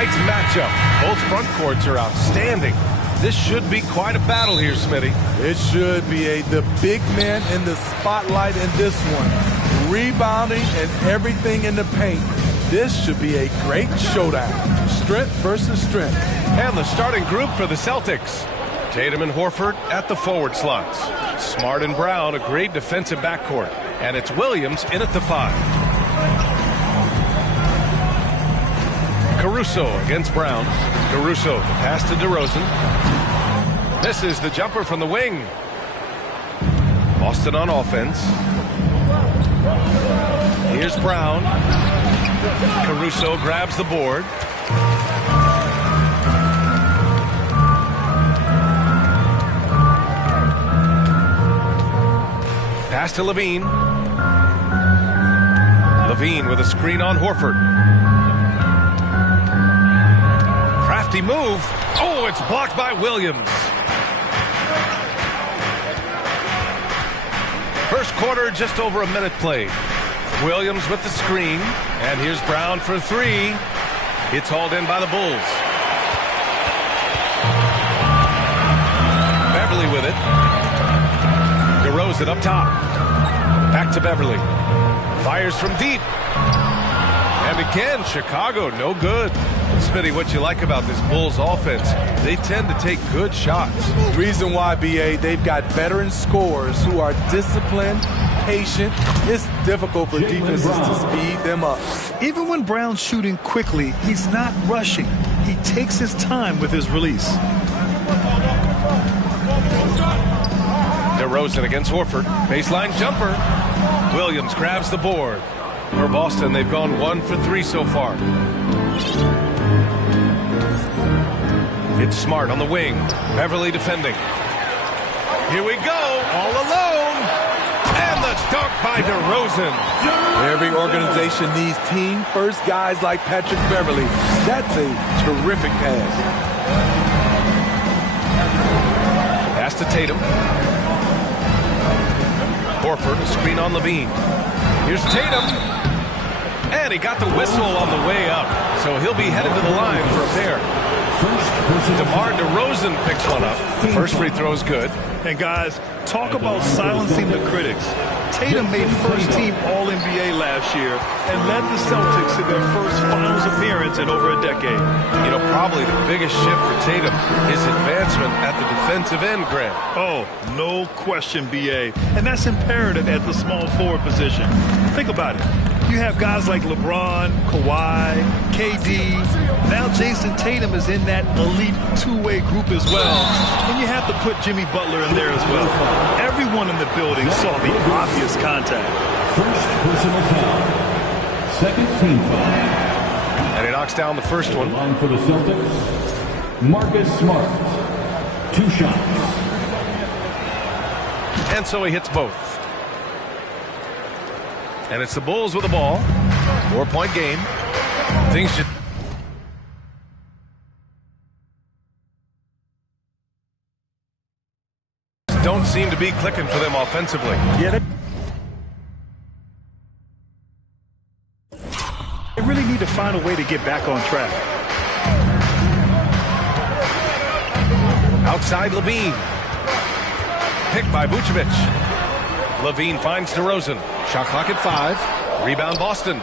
tonight's matchup. Both front courts are outstanding. This should be quite a battle here, Smitty. It should be the big man in the spotlight in this one. Rebounding and everything in the paint. This should be a great showdown. Strength versus strength. And the starting group for the Celtics. Tatum and Horford at the forward slots. Smart and Brown, a great defensive backcourt. And it's Williams in at the 5. Caruso against Brown. Caruso, the pass to DeRozan. Misses the jumper from the wing. Boston on offense. Here's Brown. Caruso grabs the board. Pass to Levine. Levine with a screen on Horford. Crafty move. Oh, it's blocked by Williams. First quarter, just over a minute played. Williams with the screen. And here's Brown for 3. It's hauled in by the Bulls. Beverly with it. DeRozan up top. Back to Beverly. Fires from deep. And again, Chicago, no good. Smitty, what you like about this Bulls offense, they tend to take good shots. Reason why, B.A., they've got veteran scorers who are disciplined, patient. It's difficult for defenses to speed them up. Even when Brown's shooting quickly, he's not rushing. He takes his time with his release. DeRozan against Horford. Baseline jumper. Williams grabs the board. For Boston, they've gone 1 for 3 so far. It's Smart on the wing. Beverly defending. Here we go. All alone. And the dunk by DeRozan. Every organization needs team-first guys like Patrick Beverly. That's a terrific pass. Pass to Tatum. Horford, a screen on Levine. Here's Tatum. And he got the whistle on the way up. So he'll be headed to the line for a pair. DeMar DeRozan picks one up. The first free throw is good. And guys, talk about silencing the critics. Tatum made first-team All-NBA last year and led the Celtics to their first finals appearance in over a decade. You know, probably the biggest shift for Tatum is advancement at the defensive end, Grant. Oh, no question, B.A. And that's imperative at the small forward position. Think about it. You have guys like LeBron, Kawhi, KD. Now Jason Tatum is in that elite two-way group as well. And you have to put Jimmy Butler in there as well. Everyone in the building saw the obvious contact. First personal foul. Second team foul. And he knocks down the first one. Line for the Celtics, Marcus Smart. 2 shots. And so he hits both. And it's the Bulls with the ball. 4-point game. Things should... don't seem to be clicking for them offensively. Yeah, they really need to find a way to get back on track. Outside Levine. Picked by Vucevic. Levine finds DeRozan. Shot clock at 5. Rebound Boston.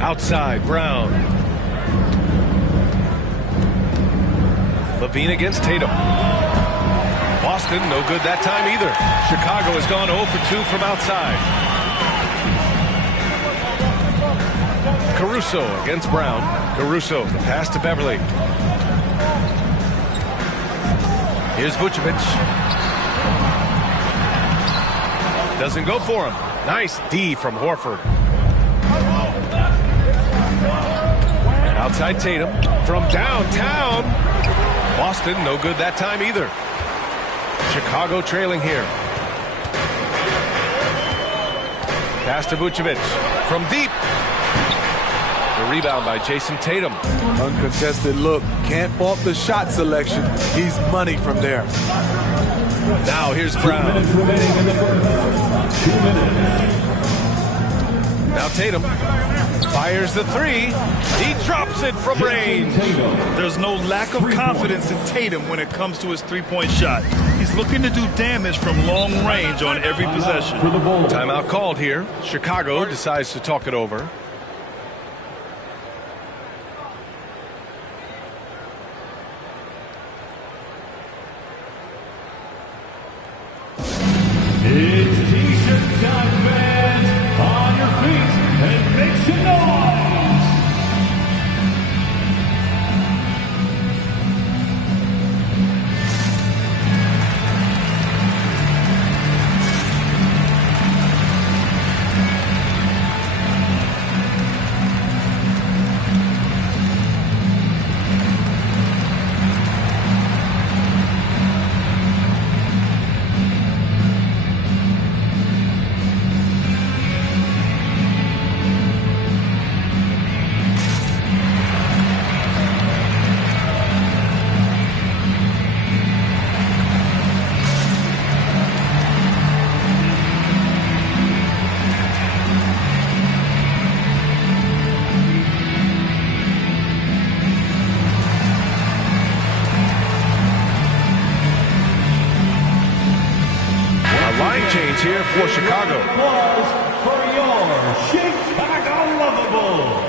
Outside Brown. Levine against Tatum. Boston, no good that time either. Chicago has gone 0 for 2 from outside. Caruso against Brown. Caruso, the pass to Beverly. Here's Vucevic. Doesn't go for him. Nice D from Horford. Outside Tatum from downtown. Boston, no good that time either. Chicago trailing here. Pass to Vucevic from deep. The rebound by Jason Tatum. Uncontested look. Can't fault the shot selection. He's money from there. Now here's Brown. 2 minutes remaining in the first. 2 minutes. Now Tatum Fires the three. He drops it from range. There's no lack of confidence in Tatum when it comes to his three-point shot. He's looking to do damage from long range on every possession. Timeout called here. Chicago decides to talk it over. It's T-shirt time, fans. On your feet and make some noise. Line change here for Chicago. Applause for your Chicago Lovables.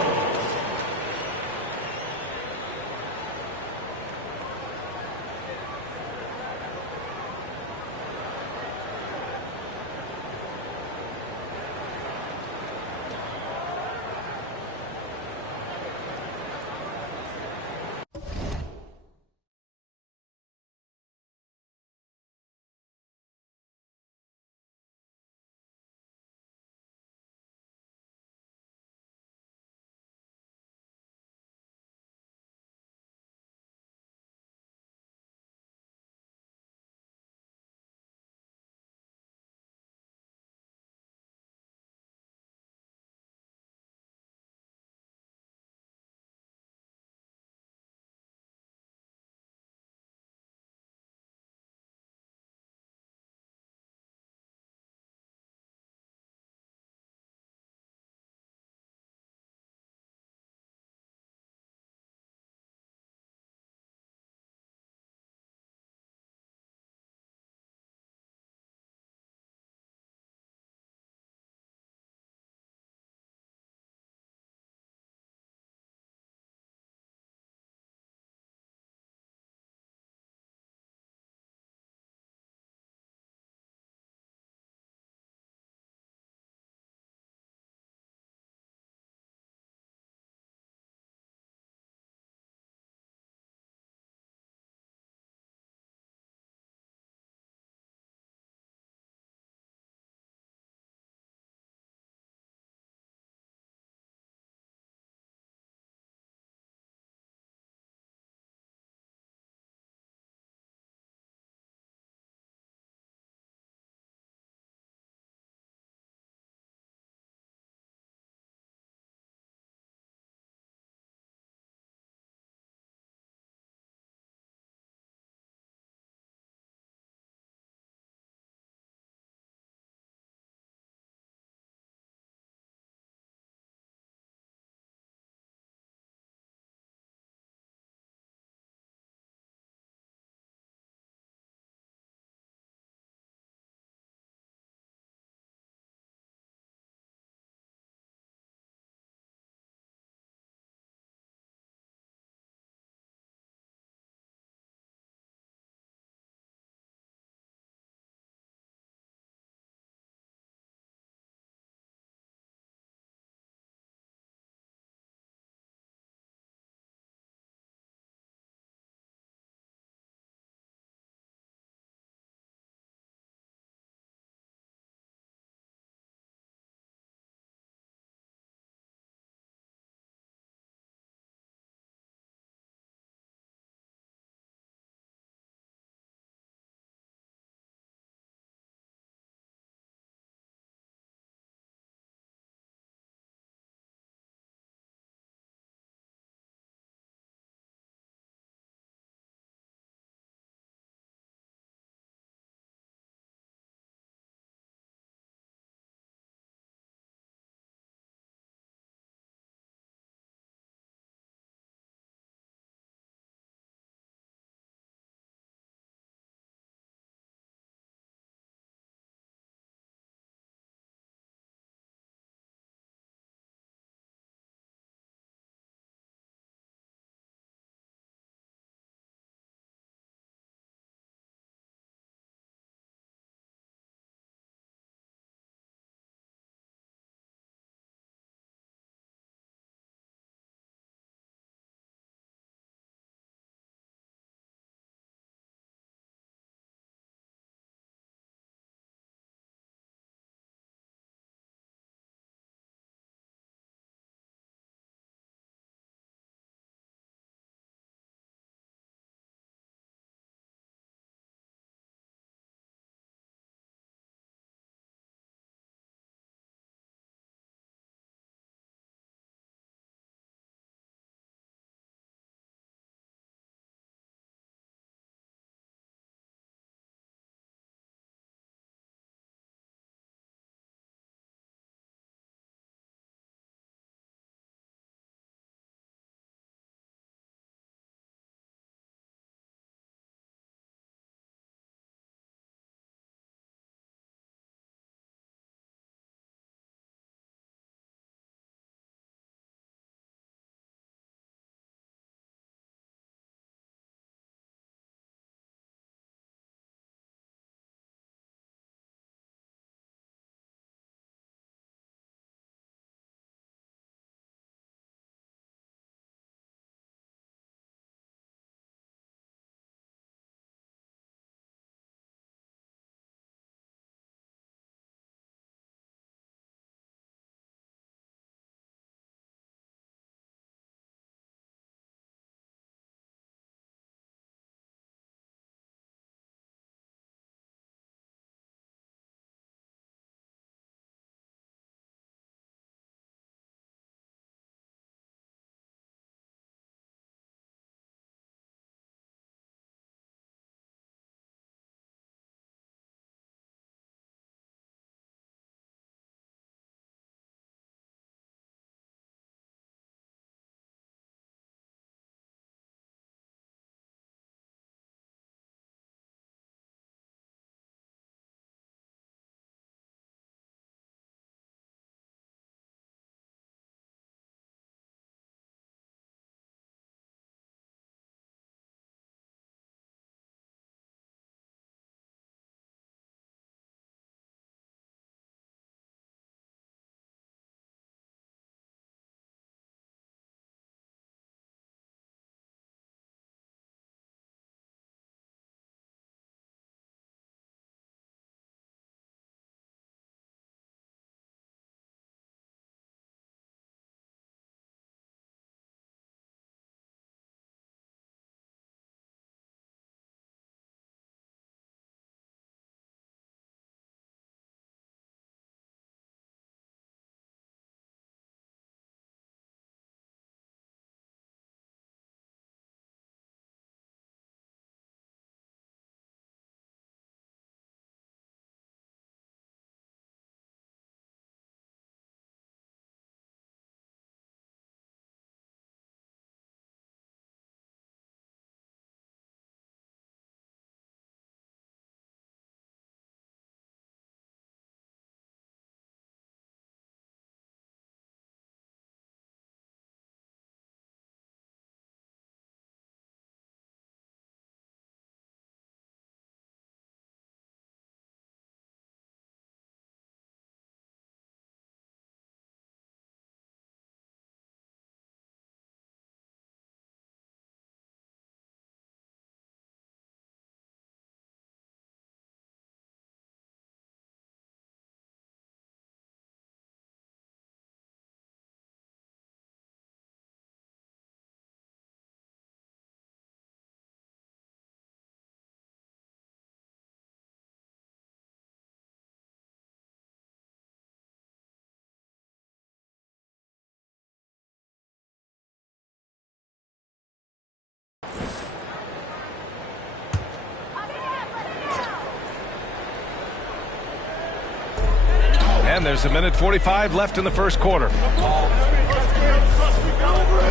And there's a minute 45 left in the first quarter.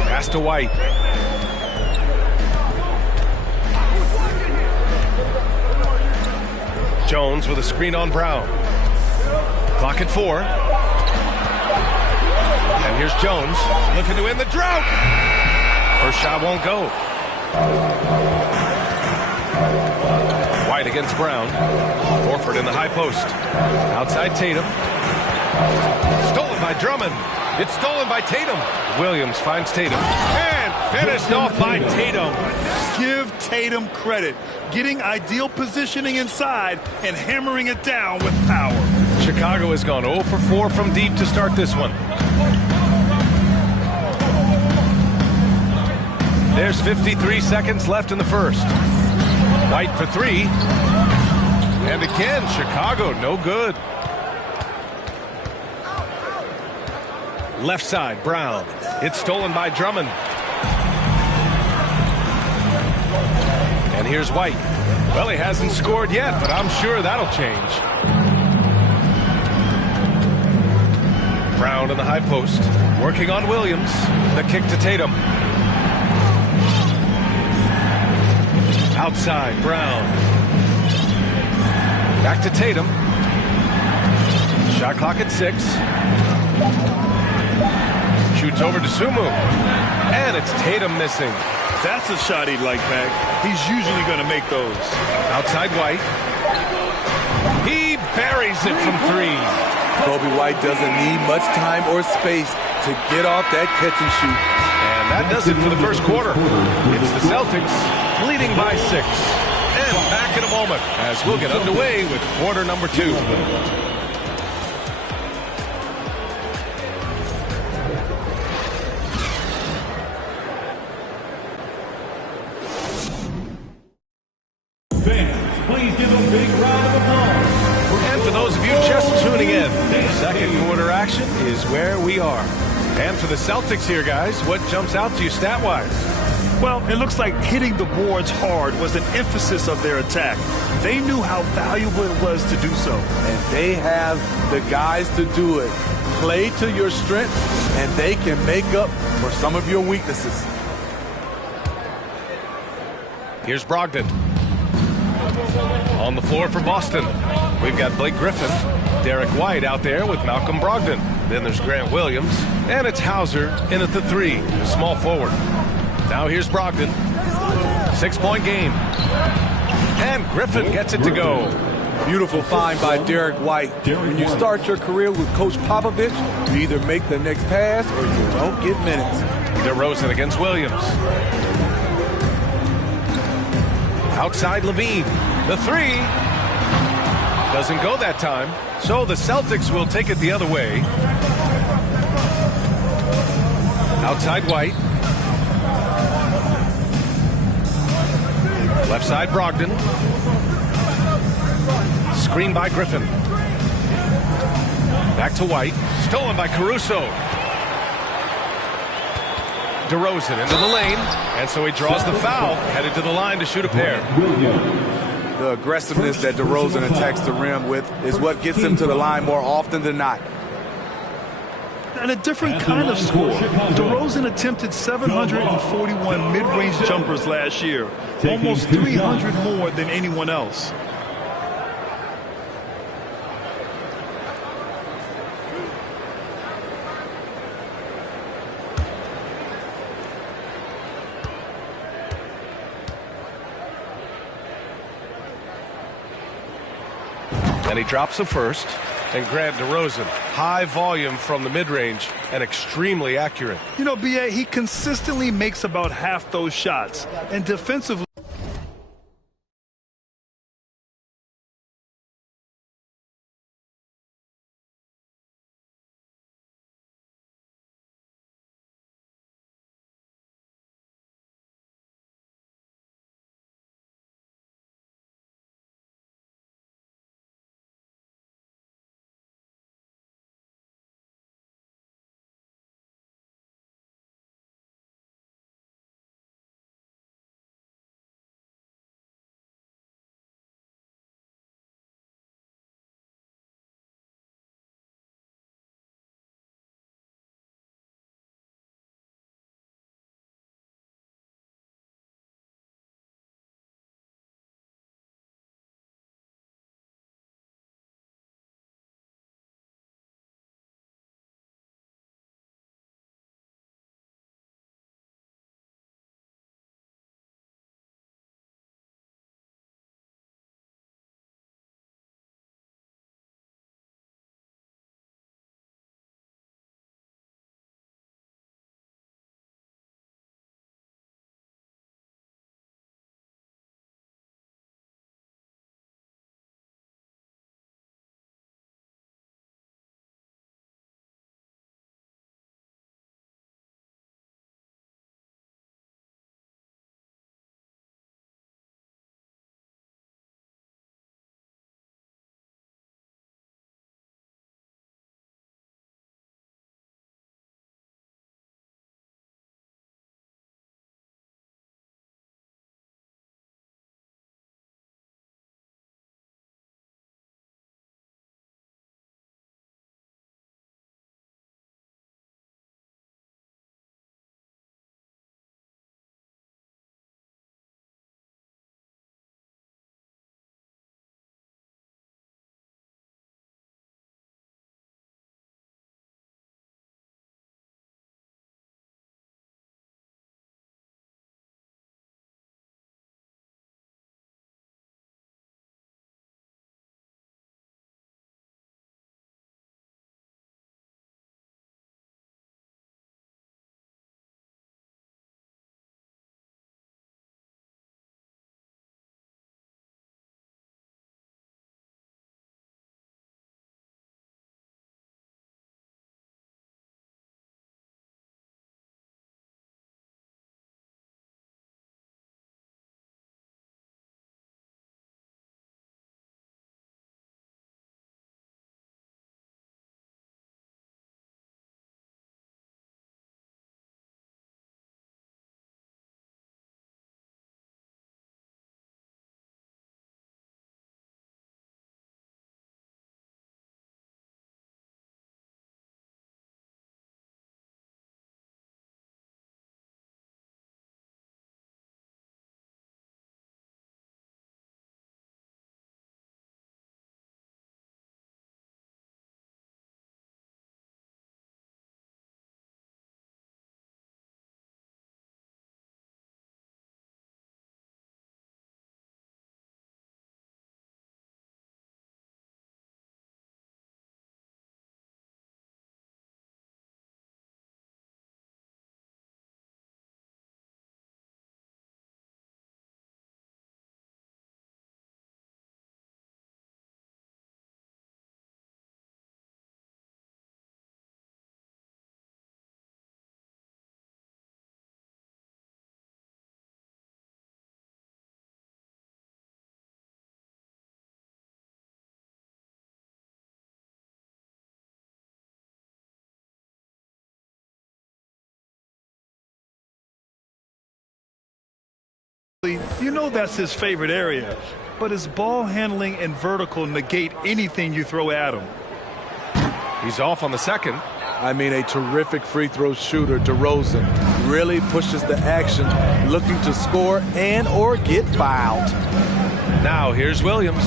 Pass to White. Jones with a screen on Brown. Clock at 4. And here's Jones looking to end the drought. First shot won't go. White against Brown. Horford in the high post. Outside Tatum. Stolen by Drummond. It's stolen by Tatum. Williams finds Tatum. And finished off by Tatum. Give Tatum credit. Getting ideal positioning inside and hammering it down with power. Chicago has gone 0 for 4 from deep to start this one. There's 53 seconds left in the first. White for 3. And again, Chicago no good. Left side, Brown. It's stolen by Drummond. And here's White. Well, he hasn't scored yet, but I'm sure that'll change. Brown in the high post. Working on Williams. The kick to Tatum. Outside, Brown. Back to Tatum. Shot clock at 6. Shoots over to Sumu. And it's Tatum missing. That's a shot he'd like back. He's usually going to make those. Outside White. He buries it from 3. Kobe White doesn't need much time or space to get off that catch and shoot. And that does it for the first quarter. It's the Celtics leading by 6. And back in a moment as we'll get underway with quarter number 2. Please give a big round of applause. And for those of you just tuning in, second quarter action is where we are. And for the Celtics here, guys, what jumps out to you stat-wise? Well, it looks like hitting the boards hard was an emphasis of their attack. They knew how valuable it was to do so. And they have the guys to do it. Play to your strengths, and they can make up for some of your weaknesses. Here's Brogdon. On the floor for Boston, we've got Blake Griffin, Derek White out there with Malcolm Brogdon. Then there's Grant Williams, and it's Hauser in at the 3, the small forward. Now here's Brogdon. 6-point game. And Griffin gets it to go. Beautiful find by Derek White. When you start your career with Coach Popovich, you either make the next pass or you don't get minutes. DeRozan against Williams. Outside Levine. The 3 doesn't go that time. So the Celtics will take it the other way. Outside White. Left side Brogdon. Screen by Griffin. Back to White. Stolen by Caruso. DeRozan into the lane. And so he draws the foul. Headed to the line to shoot a pair. The aggressiveness that DeRozan attacks the rim with is what gets him to the line more often than not. And a different kind of score. DeRozan attempted 741 mid-range jumpers last year. Almost 300 more than anyone else. And he drops the first. And Grant DeRozan, high volume from the mid-range and extremely accurate. You know, B.A., he consistently makes about half those shots. And defensively, You know that's his favorite area, but his ball handling and vertical negate anything you throw at him. He's off on the second. I mean, a terrific free throw shooter, DeRozan, really pushes the action, looking to score and or get fouled. Now here's Williams.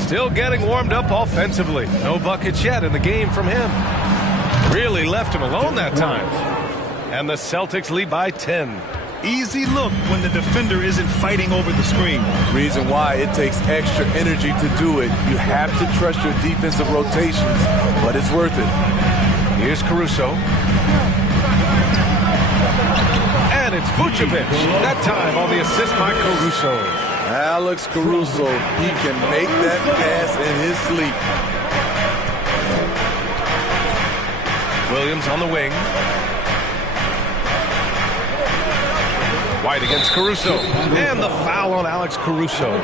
Still getting warmed up offensively. No buckets yet in the game from him. Really left him alone that time. And the Celtics lead by 10. Easy look when the defender isn't fighting over the screen. Reason why it takes extra energy to do it. You have to trust your defensive rotations, but it's worth it. Here's Caruso. And it's Vucevic. That time on the assist by Caruso. Alex Caruso, he can make that pass in his sleep. Williams on the wing. White against Caruso. And the foul on Alex Caruso.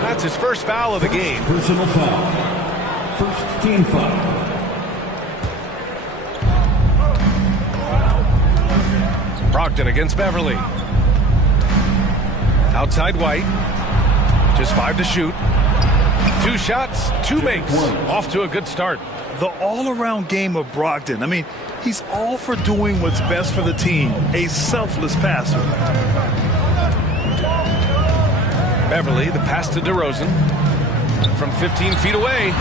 That's his first foul of the game. Personal foul. First team foul. Brogdon against Beverly. Outside White. Just 5 to shoot. 2 shots, 2 makes. Off to a good start. The all-around game of Brogdon. I mean, he's all for doing what's best for the team. A selfless passer. Beverly, the pass to DeRozan. From 15 feet away.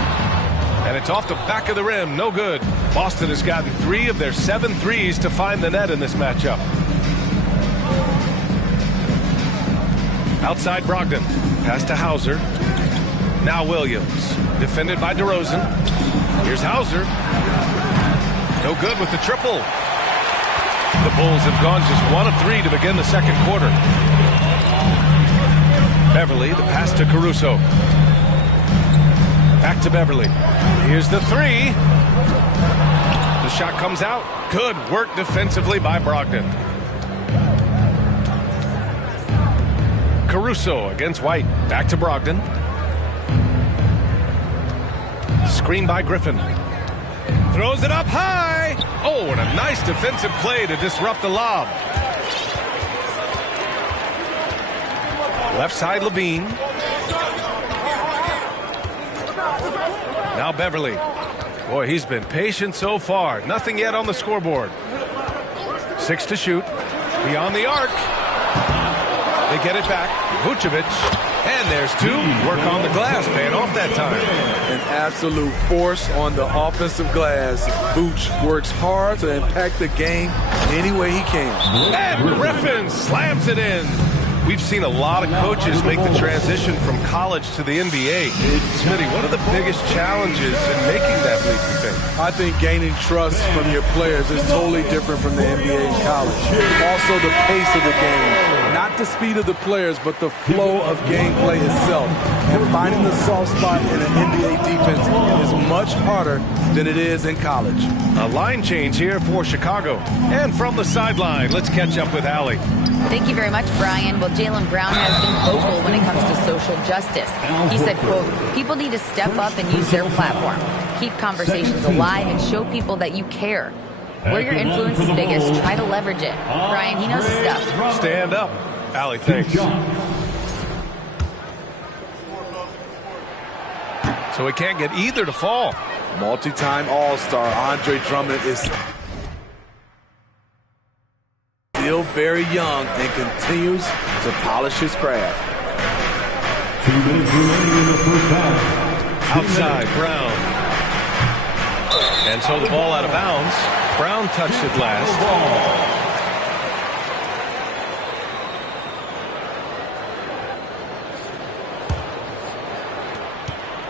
And it's off the back of the rim. No good. Boston has gotten 3 of their 7 threes to find the net in this matchup. Outside Brogdon. Pass to Hauser. Now Williams. Defended by DeRozan. Here's Hauser. No good with the triple. The Bulls have gone just 1 of 3 to begin the second quarter. Beverly, the pass to Caruso. Back to Beverly. Here's the 3. The shot comes out. Good work defensively by Brogdon. Caruso against White. Back to Brogdon. Screen by Griffin. Throws it up high. Oh, and a nice defensive play to disrupt the lob. Left side Levine. Now Beverly. Boy, he's been patient so far. Nothing yet on the scoreboard. 6 to shoot. Beyond the arc. They get it back. Vucevic. And there's 2. Work on the glass, paying off that time. An absolute force on the offensive glass. Vooch works hard to impact the game any way he can. And Griffin slams it in. We've seen a lot of coaches make the transition from college to the NBA. Smitty, what are the biggest challenges in making that leap, you think? I think gaining trust from your players is totally different from the NBA and college. Also the pace of the game. Not the speed of the players, but the flow of gameplay itself. And finding the soft spot in an NBA defense is much harder than it is in college. A line change here for Chicago. And from the sideline, let's catch up with Allie. Thank you very much, Brian. Well, Jaylen Brown has been vocal when it comes to social justice. He said, quote, people need to step up and use their platform. Keep conversations alive and show people that you care. Where your influence is biggest, try to leverage it. Brian, he knows his stuff. Stand up. Allie, thanks. So we can't get either to fall. Multi-time All-Star Andre Drummond is still very young and continues to polish his craft. 2 minutes remaining in the first half. Outside, Brown. And so the ball out of bounds. Brown touched it last.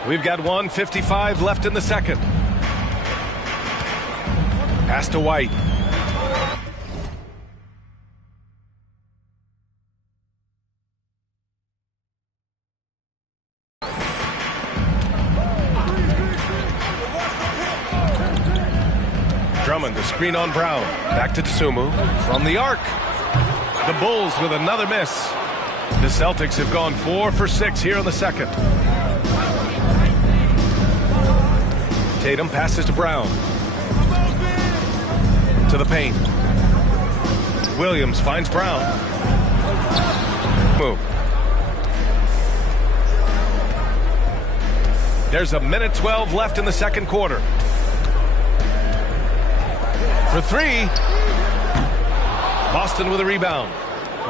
We've got 1:55 left in the second. Pass to White. Drummond, the screen on Brown. Back to Dosunmu. From the arc. The Bulls with another miss. The Celtics have gone 4 for 6 here in the second. Tatum passes to Brown. To the paint. Williams finds Brown. Move. There's a minute 12 left in the second quarter. For three. Boston with a rebound.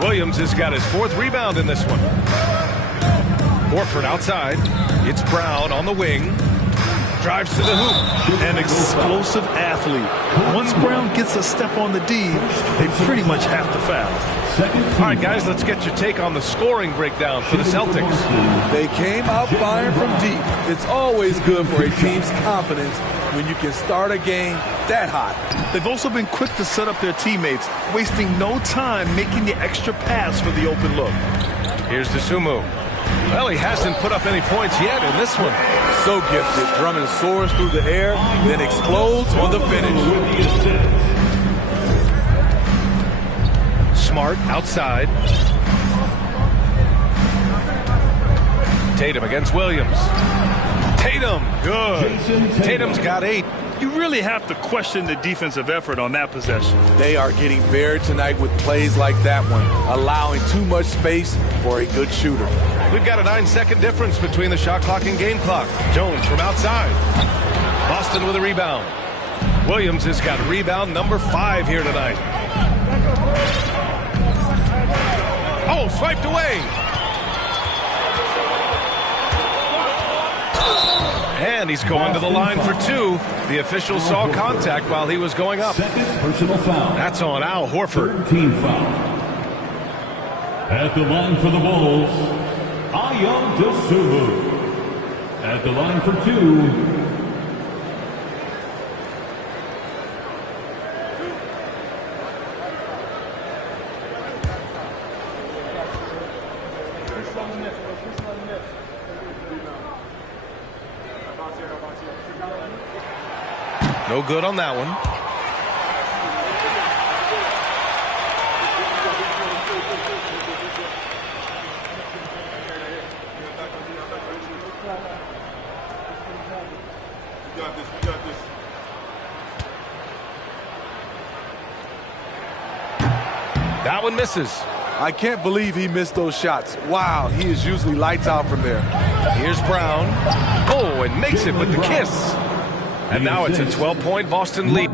Williams has got his fourth rebound in this one. Horford outside. It's Brown on the wing. Drives to the hoop. An explosive athlete. Once Brown gets a step on the D, they pretty much have to foul. All right, guys, let's get your take on the scoring breakdown for the Celtics. They came out firing from deep. It's always good for a team's confidence when you can start a game that hot. They've also been quick to set up their teammates, wasting no time making the extra pass for the open look. Here's Dosunmu. Well, he hasn't put up any points yet in this one. So gifted. Drummond soars through the air, then explodes on the finish. Smart outside. Tatum against Williams. Tatum, good. Tatum's got 8. You really have to question the defensive effort on that possession. They are getting buried tonight with plays like that one, allowing too much space for a good shooter. We've got a 9-second difference between the shot clock and game clock. Jones from outside. Boston with a rebound. Williams has got rebound number 5 here tonight. Oh, swiped away. And he's going to the line for 2. The official saw contact while he was going up. Second personal foul. That's on Al Horford. Team foul. At the line for the Bulls, Ayo Dosunmu. At the line for 2. No good on that one. That one misses. I can't believe he missed those shots. Wow, he is usually lights out from there. Here's Brown. Oh, and makes it with the kiss. And now it's a 12-point Boston lead.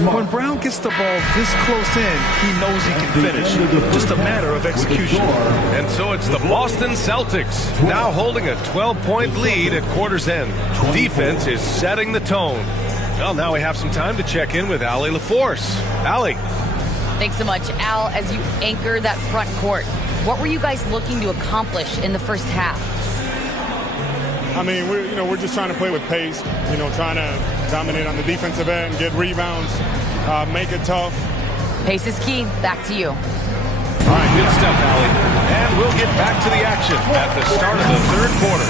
When Brown gets the ball this close in, he knows he can finish. Just a matter of execution. And so it's the Boston Celtics now holding a 12-point lead at quarter's end. Defense is setting the tone. Well, now we have some time to check in with Allie LaForce. Allie. Thanks so much, Al. As you anchor that front court, what were you guys looking to accomplish in the first half? I mean, we're just trying to play with pace, trying to dominate on the defensive end, get rebounds, make it tough. Pace is key. Back to you. All right, good stuff, Allie. And we'll get back to the action at the start of the third quarter.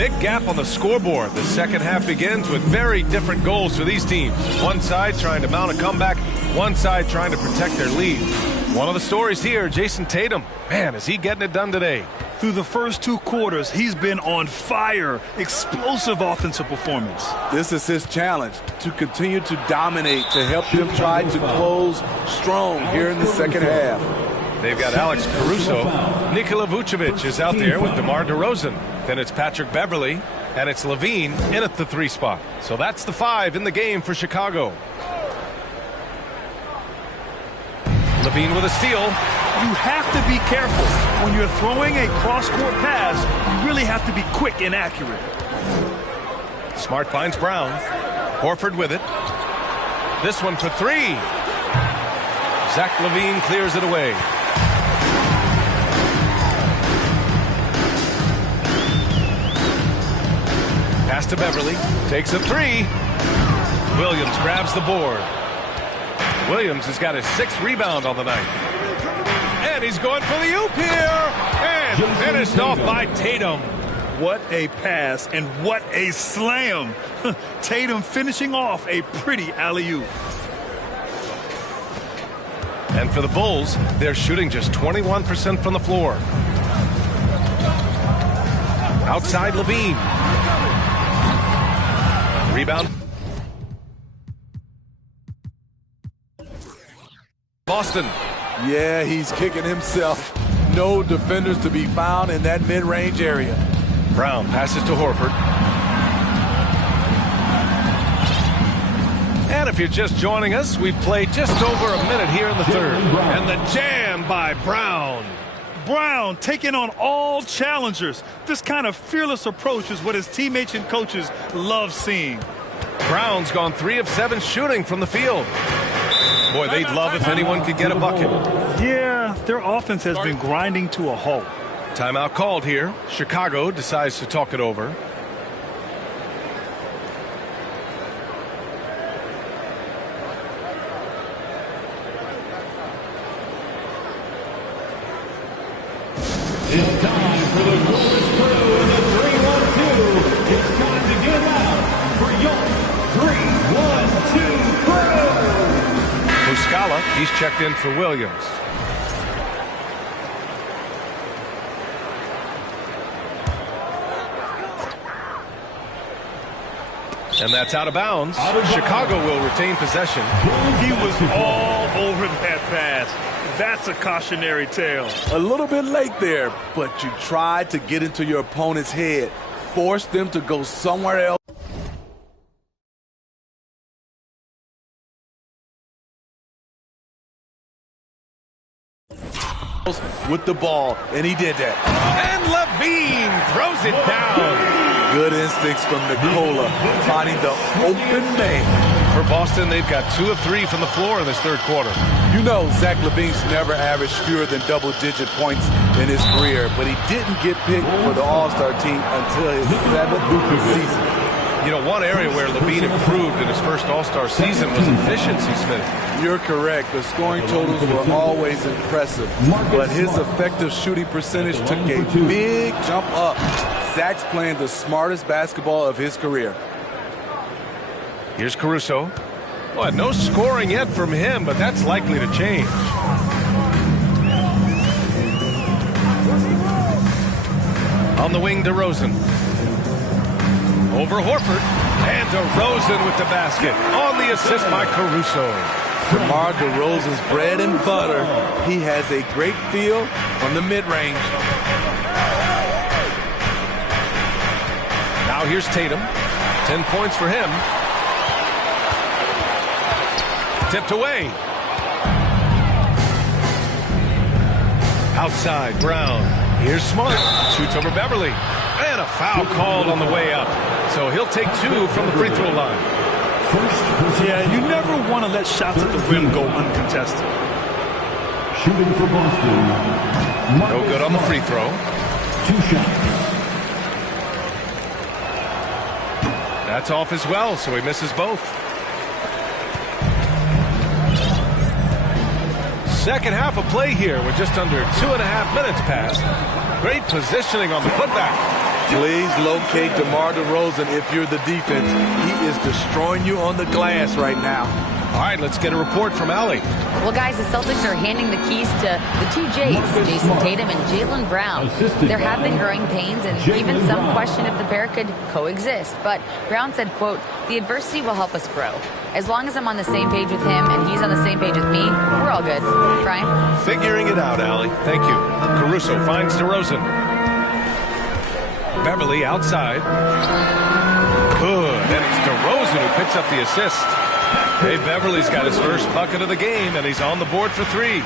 big gap on the scoreboard. The second half begins with very different goals for these teams. One side trying to mount a comeback, one side trying to protect their lead. One of the stories here, Jason Tatum. Man, is he getting it done today. Through the first 2 quarters, he's been on fire. Explosive offensive performance. This is his challenge, to continue to dominate, to help them try to close strong here in the second half. They've got Alex Caruso. Nikola Vucevic is out there with DeMar DeRozan. Then it's Patrick Beverley, and it's LaVine in at the 3 spot. So that's the 5 in the game for Chicago. LaVine with a steal. You have to be careful. When you're throwing a cross-court pass, you really have to be quick and accurate. Smart finds Brown. Horford with it. This one for 3. Zach LaVine clears it away. Pass to Beverley. Takes a 3. Williams grabs the board. Williams has got his 6th rebound on the night. And he's going for the oop here. And finished off by Tatum. What a pass and what a slam. Tatum finishing off a pretty alley-oop. And for the Bulls, they're shooting just 21% from the floor. Outside LaVine. Rebound. Boston. Yeah, he's kicking himself. No defenders to be found in that mid-range area. Brown passes to Horford. And if you're just joining us, we've played just over a minute here in the third. And the jam by Brown. Brown taking on all challengers. This kind of fearless approach is what his teammates and coaches love seeing. Brown's gone 3 of 7 shooting from the field. Boy, they'd love if anyone could get a bucket. Yeah, their offense has been grinding to a halt. Timeout called here. Chicago decides to talk it over. It's time for the Golden Crew in the 3-1-2. It's time to get out for your 3-1-2 crew. Muscala, he's checked in for Williams. And that's out of bounds. Chicago will retain possession. He was all over that pass. That's a cautionary tale. A little bit late there, but you tried to get into your opponent's head. Force them to go somewhere else. With the ball, and he did that. And LaVine throws it down. Good instincts from Nikola, finding the open man. For Boston, they've got 2 of 3 from the floor in this third quarter. You know, Zach LaVine's never averaged fewer than double-digit points in his career, but he didn't get picked for the All-Star team until his 7th season. You know, one area where LaVine improved in his first All-Star season was efficiency, Smith. You're correct. The scoring totals were always impressive, but his effective shooting percentage took a big jump up. Zach's playing the smartest basketball of his career. Here's Caruso. Well, no scoring yet from him, but that's likely to change. On the wing, DeRozan. Over Horford. And DeRozan with the basket. On the assist by Caruso. DeMar DeRozan's bread and butter. He has a great feel from the mid-range. Now here's Tatum. 10 points for him. Tipped away. Outside, Brown. Here's Smart. Shoots over Beverley. And a foul called on the way up. So he'll take 2 from the free throw line. Yeah, you never want to let shots at the rim go uncontested. Shooting for Boston. No good on the free throw. 2 shots. That's off as well, so he misses both. Second half of play here with just under 2.5 minutes passed. Great positioning on the putback. Please locate DeMar DeRozan if you're the defense. He is destroying you on the glass right now. All right, let's get a report from Allie. Well, guys, the Celtics are handing the keys to the two J's, Jason Tatum and Jaylen Brown. There have been growing pains and even some question if the pair could coexist. But Brown said, quote, "The adversity will help us grow. As long as I'm on the same page with him and he's on the same page with me, we're all good." Brian? Figuring it out, Allie. Thank you. Caruso finds DeRozan. Beverly outside. Good. And it's DeRozan who picks up the assist. Hey, Beverly's got his first bucket of the game, and he's on the board for 3.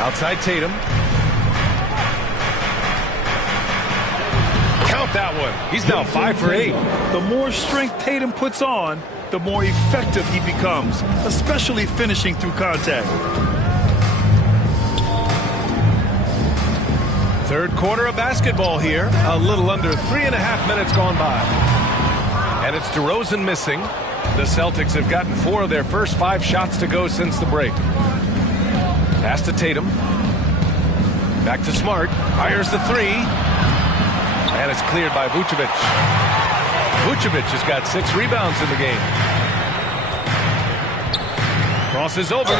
Outside Tatum. Count that one. He's now 5 for 8. The more strength Tatum puts on, the more effective he becomes, especially finishing through contact. Third quarter of basketball here. A little under 3.5 minutes gone by. And it's DeRozan missing. The Celtics have gotten 4 of their first 5 shots to go since the break. Pass to Tatum. Back to Smart. Fires the 3. And it's cleared by Vucevic. Vucevic has got 6 rebounds in the game. Crosses over.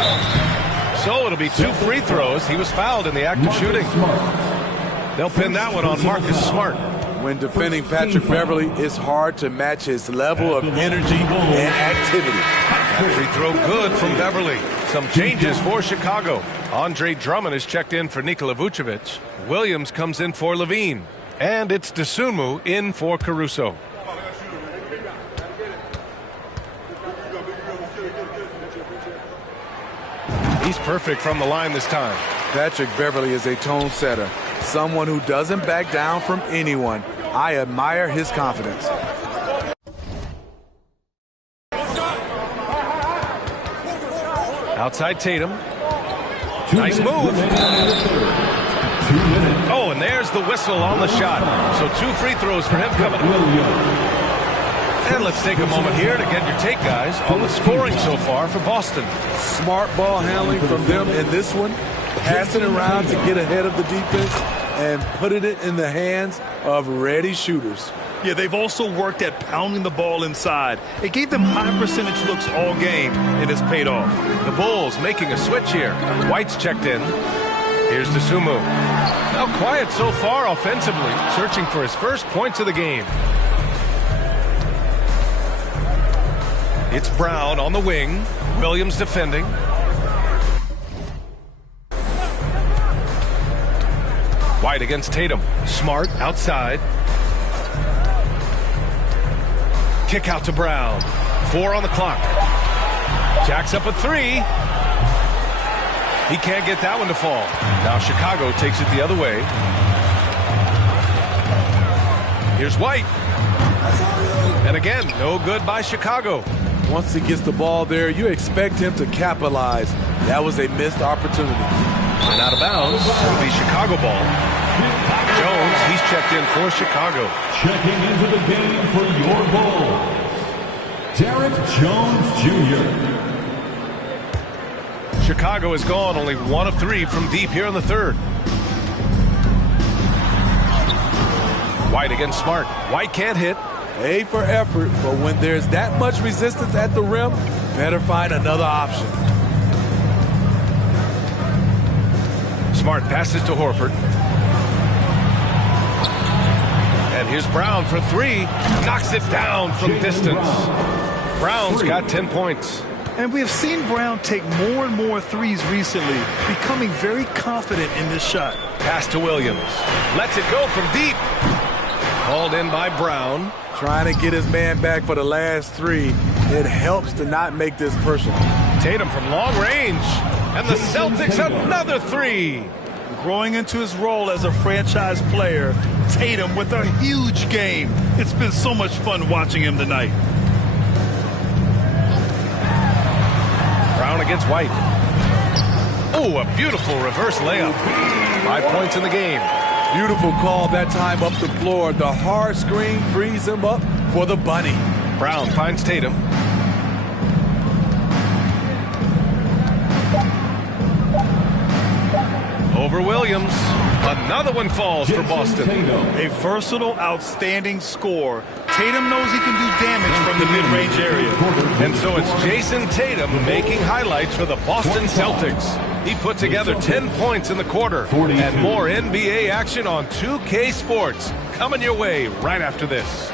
So it'll be 2 free throws. He was fouled in the act of shooting. They'll pin that one on Marcus Smart. When defending Patrick Beverly, it's hard to match his level of energy and activity. That free throw good from Beverly. Some changes for Chicago. Andre Drummond is checked in for Nikola Vucevic. Williams comes in for Levine. And it's Dosunmu in for Caruso. He's perfect from the line this time. Patrick Beverly is a tone setter. Someone who doesn't back down from anyone. I admire his confidence. Outside Tatum. Nice move. Oh, and there's the whistle on the shot. So 2 free throws for him coming up. And let's take a moment here to get your take, guys, on the scoring so far for Boston. Smart ball handling from them in this one. Passing around to get ahead of the defense and putting it in the hands of ready shooters. Yeah, they've also worked at pounding the ball inside. It gave them high percentage looks all game, and it's paid off. The Bulls making a switch here. White's checked in. Here's Dosunmu. Now quiet so far offensively, searching for his first points of the game. It's Brown on the wing. Williams defending. White against Tatum. Smart outside. Kick out to Brown. 4 on the clock. Jacks up a 3. He can't get that one to fall. Now Chicago takes it the other way. Here's White. And again, no good by Chicago. Once he gets the ball there, you expect him to capitalize. That was a missed opportunity. And out of bounds will be Chicago ball. Jones, he's checked in for Chicago. Checking into the game for your Bulls, Derek Jones Jr. Chicago has gone only 1 of 3 from deep here in the third. White against Smart. White can't hit. A for effort, but when there's that much resistance at the rim, better find another option. Smart passes to Horford. And here's Brown for 3. Knocks it down from distance. Brown's got 10 points. And we have seen Brown take more and more threes recently, becoming very confident in this shot. Pass to Williams. Lets it go from deep. Called in by Brown. Trying to get his man back for the last 3. It helps to not make this personal. Tatum from long range. And the Celtics another 3. Growing into his role as a franchise player, Tatum with a huge game. It's been so much fun watching him tonight. Brown against White. Oh, a beautiful reverse layup. 5 points in the game. Beautiful call that time up the floor. The hard screen frees him up for the bunny. Brown finds Tatum. Over Williams. Another one falls for Boston. A versatile, outstanding scorer. Tatum knows he can do damage from the mid-range area. And so it's Jason Tatum making highlights for the Boston Celtics. He put together 10 points in the quarter. And more NBA action on 2K Sports coming your way right after this.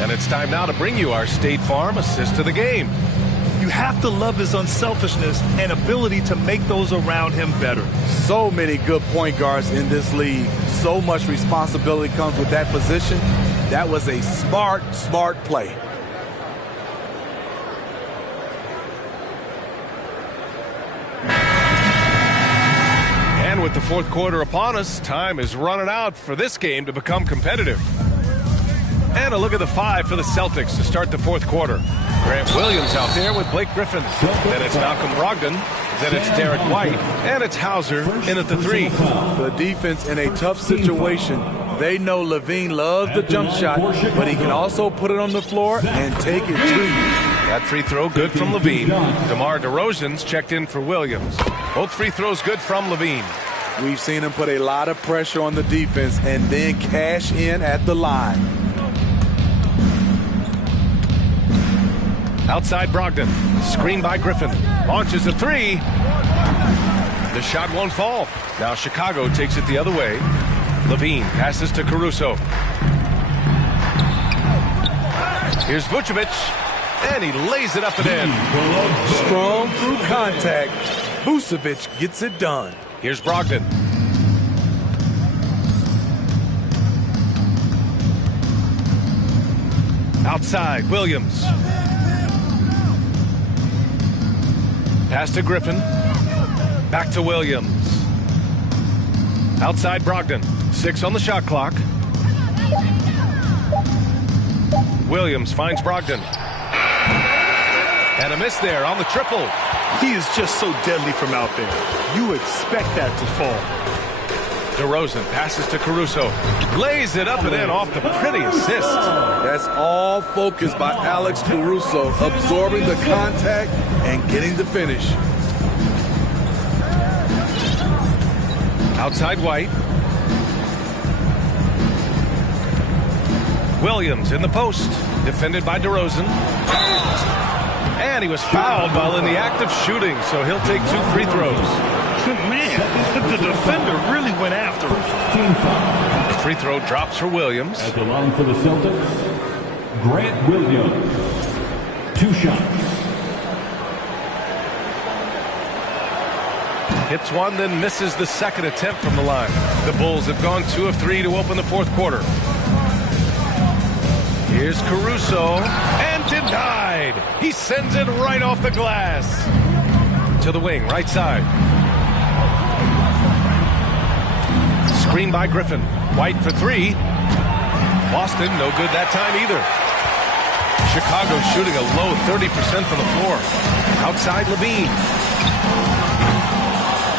And it's time now to bring you our State Farm assist to the game. You have to love his unselfishness and ability to make those around him better. So many good point guards in this league. So much responsibility comes with that position. That was a smart play. And with the fourth quarter upon us, time is running out for this game to become competitive. And a look at the 5 for the Celtics to start the fourth quarter. Grant Williams out there with Blake Griffin. Then it's Malcolm Brogdon. Then it's Derek White. And it's Hauser in at the 3. The defense in a tough situation. They know Levine loves the jump shot, but he can also put it on the floor and take it to you. That free throw good from Levine. DeMar DeRozan's checked in for Williams. Both free throws good from Levine. We've seen him put a lot of pressure on the defense and then cash in at the line. Outside Brogdon, screen by Griffin, launches a 3. The shot won't fall. Now Chicago takes it the other way. Levine passes to Caruso. Here's Vucevic, and he lays it up and in. Strong through contact. Vucevic gets it done. Here's Brogdon. Outside, Williams. Pass to Griffin. Back to Williams. Outside Brogdon. 6 on the shot clock. Williams finds Brogdon. And a miss there on the triple. He is just so deadly from out there. You expect that to fall. DeRozan passes to Caruso. Lays it up and in off the pretty assist. That's all focused by Alex Caruso, absorbing the contact and getting the finish. Outside White. Williams in the post. Defended by DeRozan. And he was fouled while in the act of shooting, so he'll take 2 free throws. Man, the defender really went after him. The free throw drops for Williams. At the line for the Celtics, Grant Williams. 2 shots. Hits one, then misses the second attempt from the line. The Bulls have gone 2 of 3 to open the fourth quarter. Here's Caruso, and denied. He sends it right off the glass. To the wing, right side. Screen by Griffin. White for 3. Boston, no good that time either. Chicago shooting a low 30% from the floor. Outside Levine.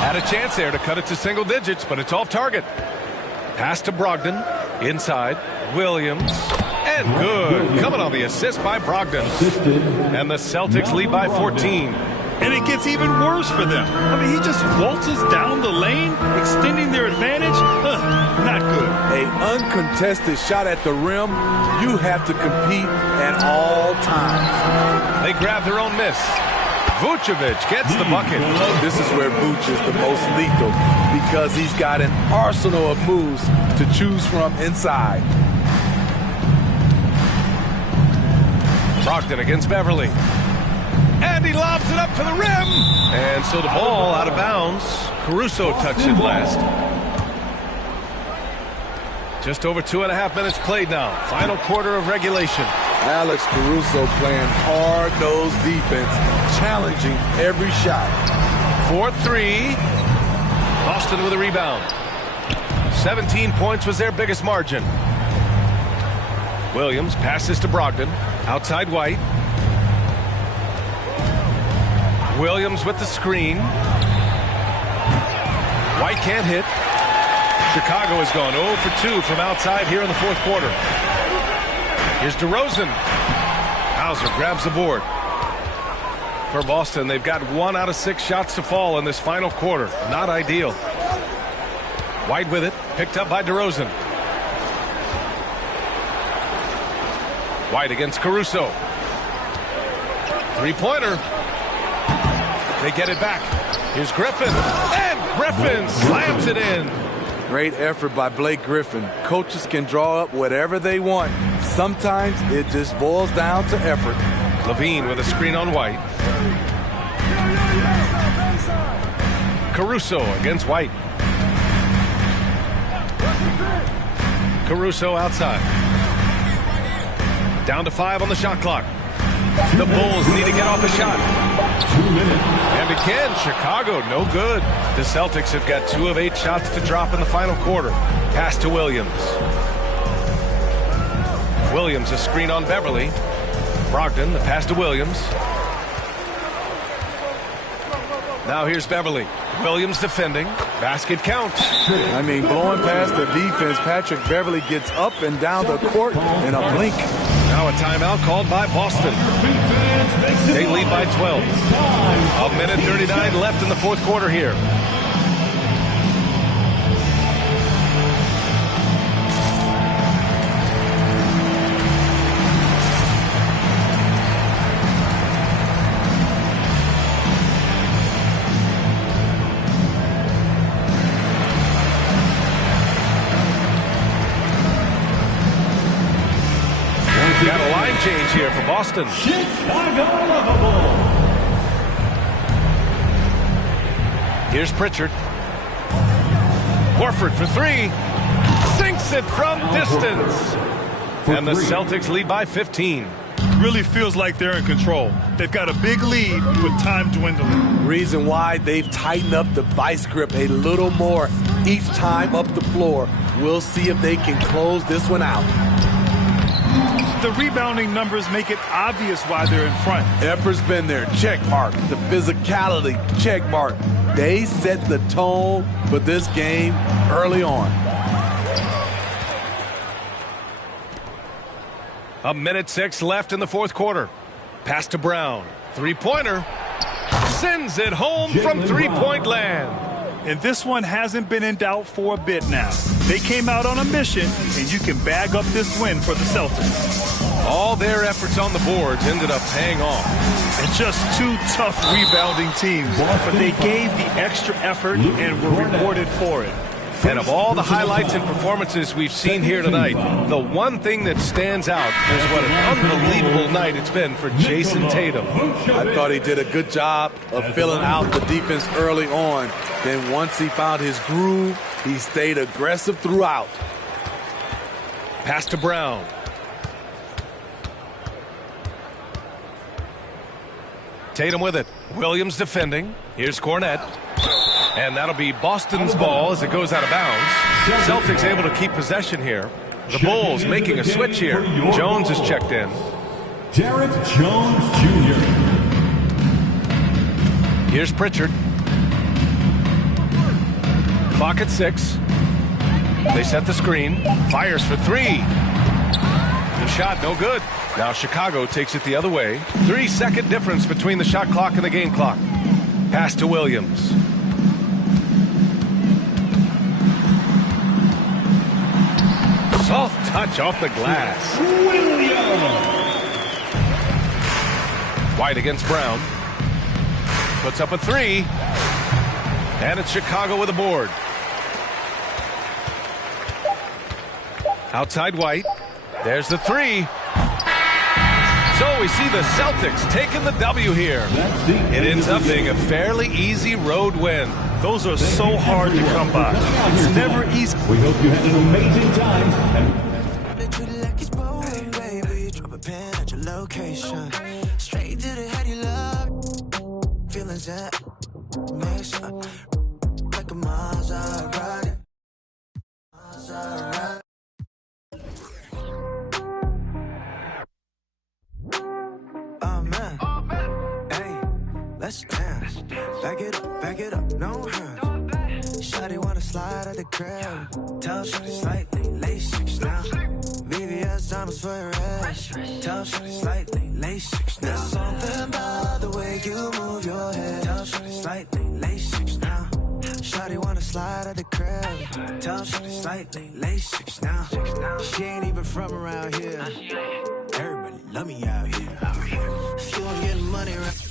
Had a chance there to cut it to single digits, but it's off target. Pass to Brogdon. Inside. Williams. And good. Coming on the assist by Brogdon. And the Celtics lead by 14. And it gets even worse for them. I mean, he just waltzes down the lane, extending their advantage. Not good. An uncontested shot at the rim, you have to compete at all times. They grab their own miss. Vucevic gets the bucket. This is where Vuce is the most lethal because he's got an arsenal of moves to choose from inside. Brogdon against Beverly. And he lobs it up to the rim. And so the ball out of bounds. Caruso touched it last. Just over 2.5 minutes played now. Final quarter of regulation. Alex Caruso playing hard-nosed defense, challenging every shot. 4-3. Boston with a rebound. 17 points was their biggest margin. Williams passes to Brogdon. Outside White. Williams with the screen. White can't hit. Chicago has gone 0 for 2 from outside here in the fourth quarter. Here's DeRozan. Hauser grabs the board. For Boston, they've got 1 out of 6 shots to fall in this final quarter. Not ideal. White with it, picked up by DeRozan. White against Caruso. Three-pointer. They get it back. Here's Griffin. And Griffin slams it in. Great effort by Blake Griffin. Coaches can draw up whatever they want. Sometimes it just boils down to effort. Levine with a screen on White. Caruso against White. Caruso outside. Down to 5 on the shot clock. The Bulls need to get off a shot. 2 minutes. And again, Chicago, no good. The Celtics have got 2 of 8 shots to drop in the final quarter. Pass to Williams. Williams, a screen on Beverly. Brogdon, the pass to Williams. Now here's Beverly. Williams defending. Basket counts. I mean, blowing past the defense, Patrick Beverly gets up and down the court in a blink. Now a timeout called by Boston. They lead by 12. A minute 39 left in the fourth quarter here. Got a line change here for Boston. Chicago Lovable. Here's Pritchard. Horford for 3. Sinks it from distance. And the Celtics lead by 15. Really feels like they're in control. They've got a big lead with time dwindling. Reason why they've tightened up the vice grip a little more each time up the floor. We'll see if they can close this one out. The rebounding numbers make it obvious why they're in front. Effort's been there, check mark. The physicality, check mark. They set the tone for this game early on. A minute 6 left in the fourth quarter. Pass to Brown. Three-pointer. Sends it home from three-point land. And this one hasn't been in doubt for a bit now. They came out on a mission, and you can bag up this win for the Celtics. All their efforts on the boards ended up paying off. It's just 2 tough rebounding teams, but they gave the extra effort and were rewarded for it. And of all the highlights and performances we've seen here tonight, the one thing that stands out is what an unbelievable night it's been for Jason Tatum. I thought he did a good job of filling out the defense early on. Then once he found his groove, he stayed aggressive throughout. Pass to Brown. Tatum with it. Williams defending. Here's Cornette. And that'll be Boston's ball as it goes out of bounds. Celtics able to keep possession here. The Bulls making a switch here. Jones is checked in. Derek Jones Jr. Here's Pritchard. Clock at 6. They set the screen. Fires for 3. The shot no good. Now Chicago takes it the other way. 3-second difference between the shot clock and the game clock. Pass to Williams. Soft touch off the glass. White against Brown. Puts up a 3. And it's Chicago with a board. Outside White. There's the 3. So we see the Celtics taking the W here. It ends up being a fairly easy road win. Those are so hard to come by. It's never easy. We hope you had an amazing time. Straight to the head, you love. Feelings that makes up like a Maserati. Oh man, hey, let's dance. Back it up, no hands. Shut Shawty wanna slide at the crib. Tell Shawty slightly, lace 6 now. VVS diamonds for your ass. Tell Shawty slightly, lace 6 now. There's something about the way you move your head. Tell Shawty slightly, lace 6 now. Shawty wanna slide at the crib. Tell Shawty slightly, lace 6 now. She ain't even from around here. Everybody love me out here. If you ain't getting money right